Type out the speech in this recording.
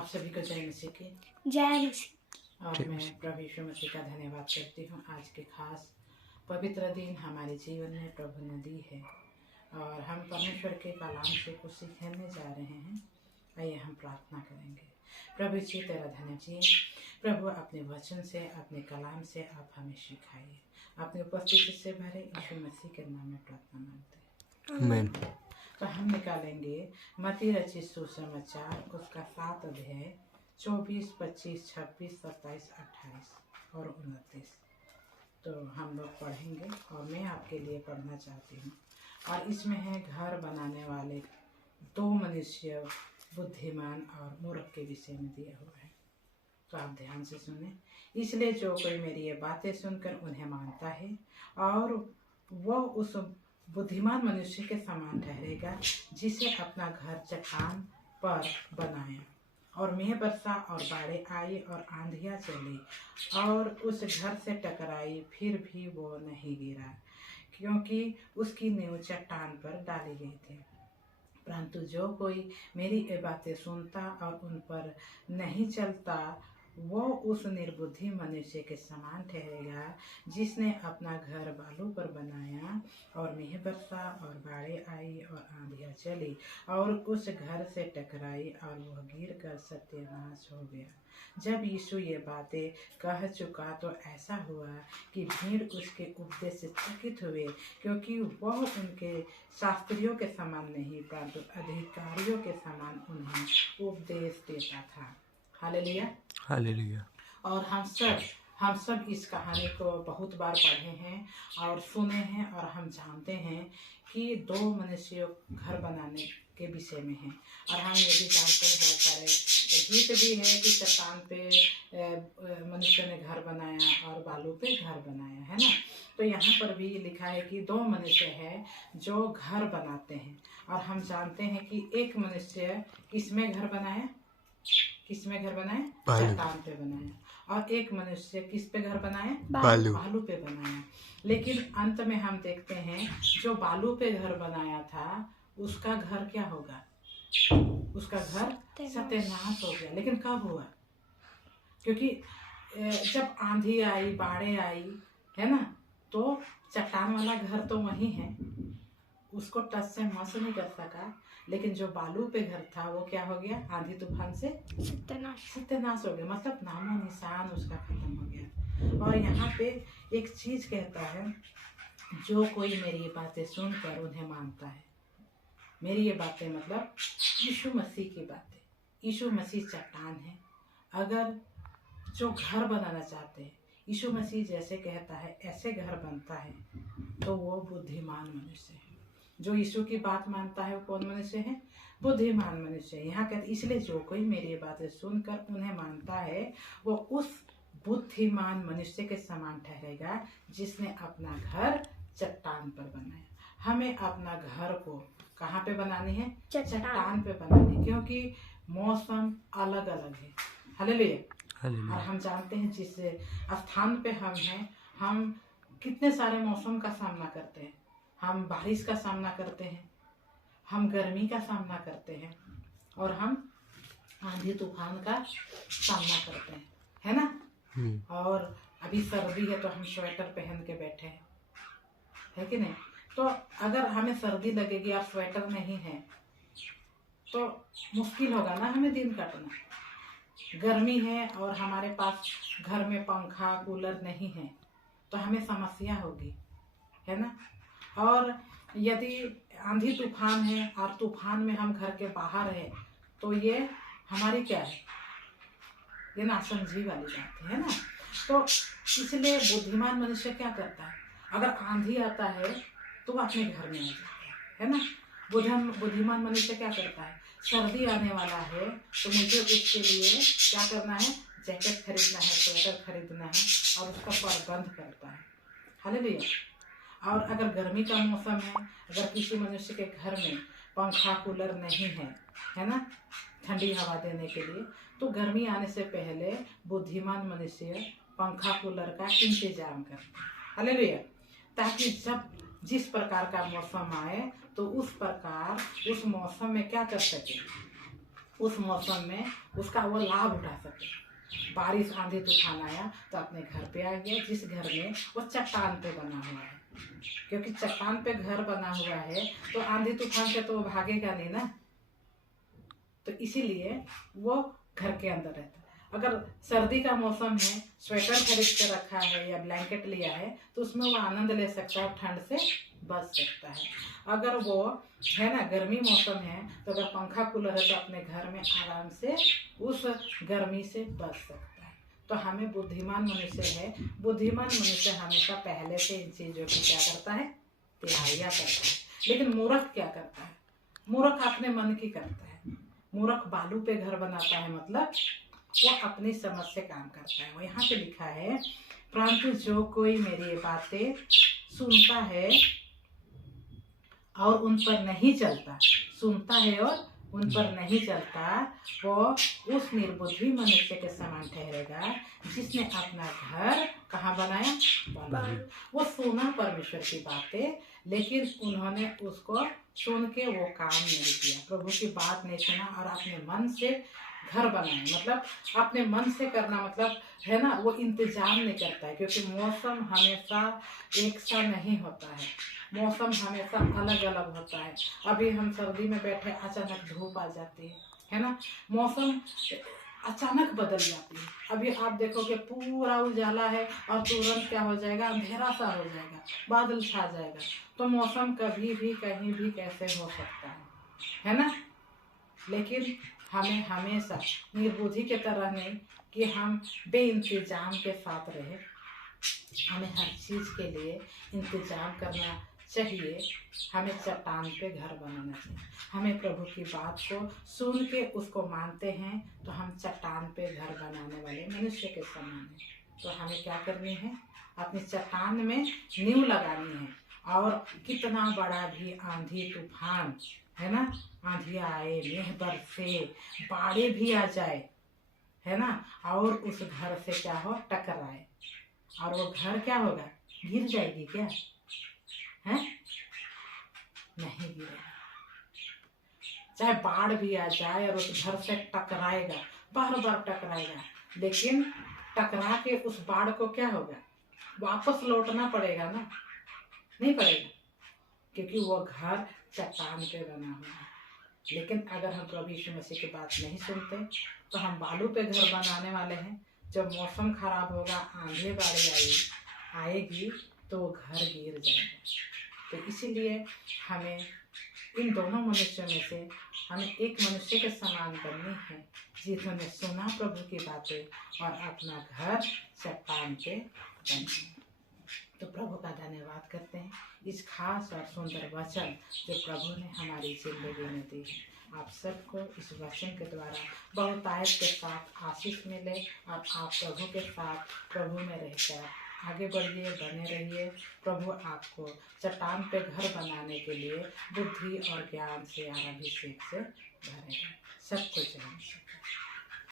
आप सभी को जय मसीह की जय मसीह। और मैं प्रभु यीशु मसीह का धन्यवाद करती हूँ। आज के खास पवित्र दिन हमारे जीवन में प्रभु ने दी है और हम परमेश्वर के कलाम से कुछ सीखने जा रहे हैं। आइए हम प्रार्थना करेंगे। प्रभु जी तेरा धन्य जी, प्रभु अपने वचन से अपने कलाम से आप हमें सिखाइए, अपनी उपस्थिति से भरे यीशु मसीह के नाम में प्रार्थना मांगते हैं, आमीन। तो हम निकालेंगे मत्ती रचित सुसमाचार उसका 7 अध्याय 24, 25, 26, 27, 28 और 29। तो हम लोग पढ़ेंगे और मैं आपके लिए पढ़ना चाहती हूँ। और इसमें है घर बनाने वाले 2 मनुष्य, बुद्धिमान और मूर्ख के विषय में दिया हुआ है। तो आप ध्यान से सुने। इसलिए जो कोई मेरी ये बातें सुनकर उन्हें मानता है और वो उस बुद्धिमान मनुष्य के समान ठहरेगा जिसे अपना घर चट्टान पर बनाया और मेघ बरसा और बाढ़ें आई और आंधियां चली और उस घर से टकराई, फिर भी वो नहीं गिरा क्योंकि उसकी नींव चट्टान पर डाली गई थी। परंतु जो कोई मेरी ये बातें सुनता और उन पर नहीं चलता वो उस निर्बुद्धि मनुष्य के समान ठहरेगा जिसने अपना घर बालू पर बनाया और मेघ बरसा और बाढ़ें आई और आंधियां चली और उस घर से टकराई और वह गिर कर सत्यानाश हो गया। जब यीशु ये बातें कह चुका तो ऐसा हुआ कि भीड़ उसके उपदेश से चकित हुए, क्योंकि वह उनके शास्त्रियों के समान नहीं परंतु अधिकारियों के समान उन्हें उपदेश देता था। Hallelujah, hallelujah. और हम सब इस कहानी को बहुत बार पढ़े हैं और सुने हैं और हम जानते हैं कि 2 मनुष्य घर बनाने के विषय में है। और हम ये भी जानते हैं, बहुत सारे गीत भी है कि चट्टान पे मनुष्य ने घर बनाया और बालू पे घर बनाया, है ना। तो यहाँ पर भी लिखा है कि 2 मनुष्य है जो घर बनाते हैं। और हम जानते हैं कि एक मनुष्य किसमें घर बनाया, किसमें घर बनाया, चट्टान पे बनाया। और एक मनुष्य किस पे घर बनाया, बालू पे बनाया। लेकिन अंत में हम देखते हैं जो बालू पे घर बनाया था उसका घर क्या होगा, उसका घर सत्यानाश हो गया। लेकिन कब हुआ, क्योंकि जब आंधी आई, बाढ़ें आई, है ना, तो चट्टान वाला घर तो वही है, उसको टच से मस नहीं कर सका। लेकिन जो बालू पे घर था वो क्या हो गया, आंधी तूफान से सत्यानाश हो गया, मतलब नामो निशान उसका खत्म हो गया। और यहाँ पे एक चीज कहता है, जो कोई मेरी ये बातें सुनकर उन्हें मानता है। मेरी ये बातें मतलब यीशु मसीह की बातें। यीशु मसीह चट्टान है। अगर जो घर बनाना चाहते हैं, यीशु मसीह जैसे कहता है ऐसे घर बनता है, तो वो बुद्धिमान मनुष्य है। जो यीशु की बात मानता है वो कौन मनुष्य है, बुद्धिमान मनुष्य है। यहाँ कहते इसलिए जो कोई मेरी बातें सुनकर उन्हें मानता है वो उस बुद्धिमान मनुष्य के समान ठहरेगा जिसने अपना घर चट्टान पर बनाया। हमें अपना घर को कहाँ पे बनानी है, चट्टान पे बनानी है, क्योंकि मौसम अलग अलग है। हालेलुया। और हम जानते हैं जिस स्थान पे हम हैं, हम कितने सारे मौसम का सामना करते हैं। हम बारिश का सामना करते हैं, हम गर्मी का सामना करते हैं और हम आंधी तूफान का सामना करते हैं, है ना। और अभी सर्दी है तो हम स्वेटर पहन के बैठे हैं, है कि नहीं। तो अगर हमें सर्दी लगेगी और स्वेटर नहीं है तो मुश्किल होगा ना हमें दिन काटना। गर्मी है और हमारे पास घर में पंखा कूलर नहीं है तो हमें समस्या होगी, है ना। और यदि आंधी तूफान है और तूफान में हम घर के बाहर है तो ये हमारी क्या है, ये नासमझी वाली बात है ना। तो इसलिए बुद्धिमान मनुष्य क्या करता है, अगर आंधी आता है तो वो अपने घर में आ जाता है ना। बुद्धिमान मनुष्य क्या करता है, सर्दी आने वाला है तो मुझे उसके लिए क्या करना है, जैकेट खरीदना है, स्वेटर खरीदना है और उसका प्रबंध करता है। हालेलुया। और अगर गर्मी का मौसम है, अगर किसी मनुष्य के घर में पंखा कूलर नहीं है, है ना, ठंडी हवा देने के लिए, तो गर्मी आने से पहले बुद्धिमान मनुष्य पंखा कूलर का इंतजाम करता है। हालेलुया। ताकि जब जिस प्रकार का मौसम आए तो उस प्रकार उस मौसम में क्या कर सके, उस मौसम में उसका वो लाभ उठा सके। बारिश आंधी तूफान आया तो अपने घर पे आ गया, जिस घर में वो चट्टान पे बना हुआ है, क्योंकि चट्टान पे घर बना हुआ है तो आंधी तूफान से तो वो भागेगा नहीं ना, तो इसीलिए वो घर के अंदर रहता है। अगर सर्दी का मौसम है, स्वेटर खरीद कर रखा है या ब्लैंकेट लिया है तो उसमें वो आनंद ले सकता है, ठंड से बच सकता है। अगर वो है ना गर्मी मौसम है तो अगर पंखा कूलर है तो अपने घर में आराम से उस गर्मी से बच सकता है। तो हमें बुद्धिमान मनुष्य है, बुद्धिमान मनुष्य हमेशा पहले से इन चीज़ों की क्या करता है, तैयारियां करता है। लेकिन मूर्ख क्या करता है, मूर्ख अपने मन की करता है। मूर्ख बालू पे घर बनाता है, मतलब वो अपनी समझ से काम करता है। वो यहाँ पे लिखा है, परंतु जो कोई मेरी बातें सुनता है और उन पर नहीं चलता, सुनता है और उन पर नहीं चलता, वो उस निर्बुद्धि मनुष्य के समान ठहरेगा जिसने अपना घर कहाँ बनाया, बालू। वो सुना परमेश्वर की बातें, लेकिन उन्होंने उसको सुन के वो काम नहीं किया, प्रभु की बात नहीं सुना और अपने मन से घर बनाए। मतलब अपने मन से करना मतलब है ना, वो इंतजाम नहीं करता है, क्योंकि मौसम हमेशा एक सा नहीं होता है, मौसम हमेशा अलग अलग होता है। अभी हम सर्दी में बैठे, अचानक धूप आ जाती है ना, मौसम अचानक बदल जाती है। अभी आप देखोगे पूरा उजाला है और तुरंत क्या हो जाएगा, अंधेरा सा हो जाएगा, बादल छा जाएगा। तो मौसम कभी भी कहीं भी कैसे हो सकता है ना। लेकिन हमें हमेशा निर्बुद्धि के तरह नहीं कि हम बेइंतजाम के साथ रहे, हमें हर चीज़ के लिए इंतजाम करना चाहिए। हमें चट्टान पे घर बनाना चाहिए। हमें प्रभु की बात को सुन के उसको मानते हैं तो हम चट्टान पे घर बनाने वाले मनुष्य के समान हैं। तो हमें क्या करनी है, अपनी चट्टान में नींव लगानी है। और कितना बड़ा भी आंधी तूफान है ना, आंधी आए, मेघ बरसे, बाढ़े भी आ जाए है ना, और उस घर से क्या हो, टकराए, और वो घर क्या होगा, गिर जाएगी क्या, है नहीं गिरेगा। चाहे बाढ़ भी आ जाए और उस घर से टकराएगा, बार बार टकराएगा, लेकिन टकरा के उस बाढ़ को क्या होगा, वापस लौटना पड़ेगा ना, नहीं पड़ेगा, क्योंकि वो घर चट्टान पे बना हुआ है। लेकिन अगर हम प्रभु यीशु मसीह की बात नहीं सुनते तो हम बालू पे घर बनाने वाले हैं। जब मौसम खराब होगा, आंधी बाढ़ आएगी तो वो घर गिर जाएगा। तो इसीलिए हमें इन दोनों मनुष्यों में से हमें एक मनुष्य के समान बननी है जिन्होंने सुना प्रभु की बातें और अपना घर चट्टान पे बनाया। तो प्रभु का धन्यवाद करते हैं इस खास और सुंदर वचन जो प्रभु ने हमारी जिंदगी में दी है। आप सबको इस वचन के द्वारा बहुतायत के साथ आशीष मिले और आप प्रभु के साथ प्रभु में रहकर आगे बढ़िए, बने रहिए। प्रभु आपको चट्टान पे घर बनाने के लिए बुद्धि और ज्ञान से और अभिषेक से भरेगा। सब कुछ